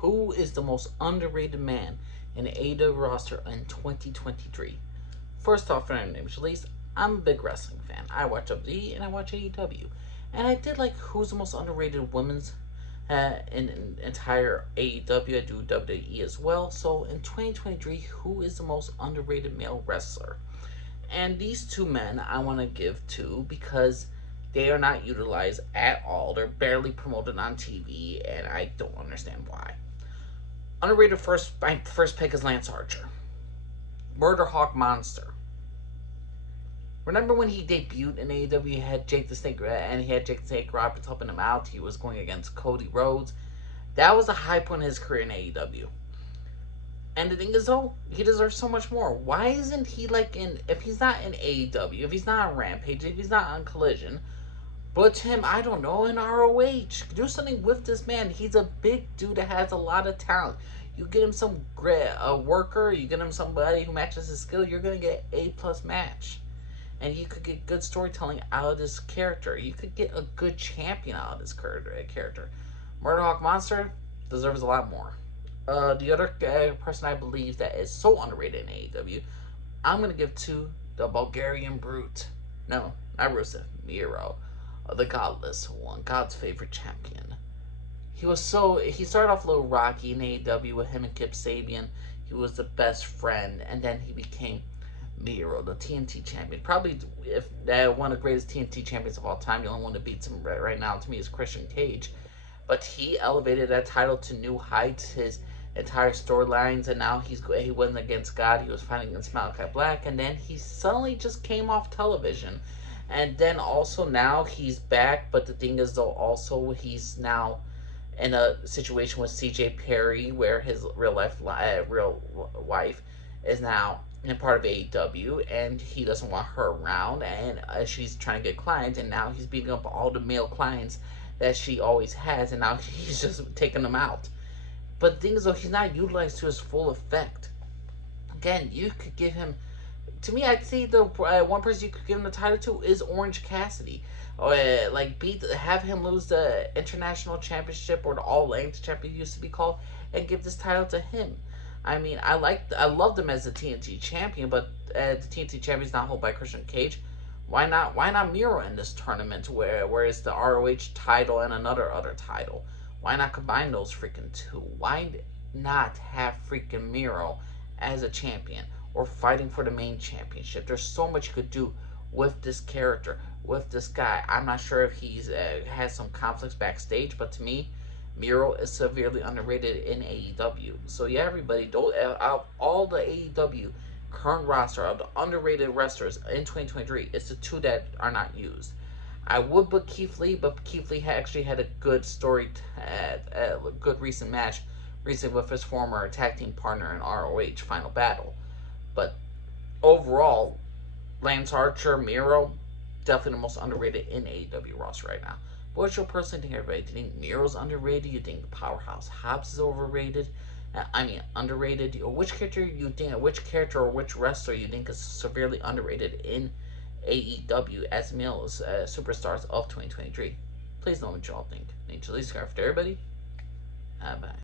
Who is the most underrated man in the AEW roster in 2023? First off, my name is Jalise. I'm a big wrestling fan. I watch WWE and I watch AEW. And I did like who's the most underrated women's in entire AEW. I do WWE as well. So in 2023, who is the most underrated male wrestler? And these two men I want to give to because they are not utilized at all. They're barely promoted on TV, and I don't understand why. Underrated first, my first pick is Lance Archer. Murder Hawk Monster. Remember when he debuted in AEW? He had Jake the Snake, and he had Jake the Snake Roberts helping him out. He was going against Cody Rhodes. That was a high point in his career in AEW. And the thing is, though, he deserves so much more. Why isn't he like in? If he's not in AEW, if he's not on Rampage, if he's not on Collision, put him, I don't know, in ROH. Do something with this man. He's a big dude that has a lot of talent. You get him some a worker, you get him somebody who matches his skill, you're gonna get an A+ match. And you could get good storytelling out of this character. You could get a good champion out of this character. Murder Hawk Monster deserves a lot more. The other person I believe that is so underrated in AEW, I'm gonna give to the Bulgarian Brute. No, not Rusev, Miro, the Godless One, God's favorite champion. He started off a little rocky in AEW with him and Kip Sabian. He was the best friend, and then he became Miro, the TNT champion. Probably, if one of the greatest TNT champions of all time. The only one that beats him right now to me is Christian Cage. But he elevated that title to new heights. His entire storylines, and now he went against God. He was fighting against Malachi Black, and then he suddenly just came off television. And then also now he's back, but the thing is, though, also he's now in a situation with CJ Perry where his real wife is now in part of AEW, and he doesn't want her around, and she's trying to get clients, and now he's beating up all the male clients that she always has, and now he's just taking them out. But the thing is, though, he's not utilized to his full effect. Again, you could give him... To me, I'd say the one person you could give him the title to is Orange Cassidy. Or, have him lose the International Championship, or the All-Atlantic Championship used to be called, and give this title to him. I mean, I loved him as the TNT champion, but the TNT champion is not held by Christian Cage. Why not Miro in this tournament where it's the ROH title and another title? Why not combine those freaking two? Why not have freaking Miro as a champion or fighting for the main championship? There's so much you could do with this character, with this guy. I'm not sure if he's has some conflicts backstage, but to me, Miro is severely underrated in AEW. So yeah, everybody, out of all the AEW current roster of the underrated wrestlers in 2023, it's the two that are not used. I would put Keith Lee, but Keith Lee actually had a good good recent match recently with his former tag team partner in ROH Final Battle. But overall, Lance Archer, Miro, definitely the most underrated in AEW roster right now. What's your personal think, everybody? Do you think Miro's underrated? You think Powerhouse Hobbs is overrated? Underrated? Or which character or which wrestler you think is severely underrated in AEW as male superstars of 2023? Please know what you all think. Thank you, Lisa, for everybody. Bye.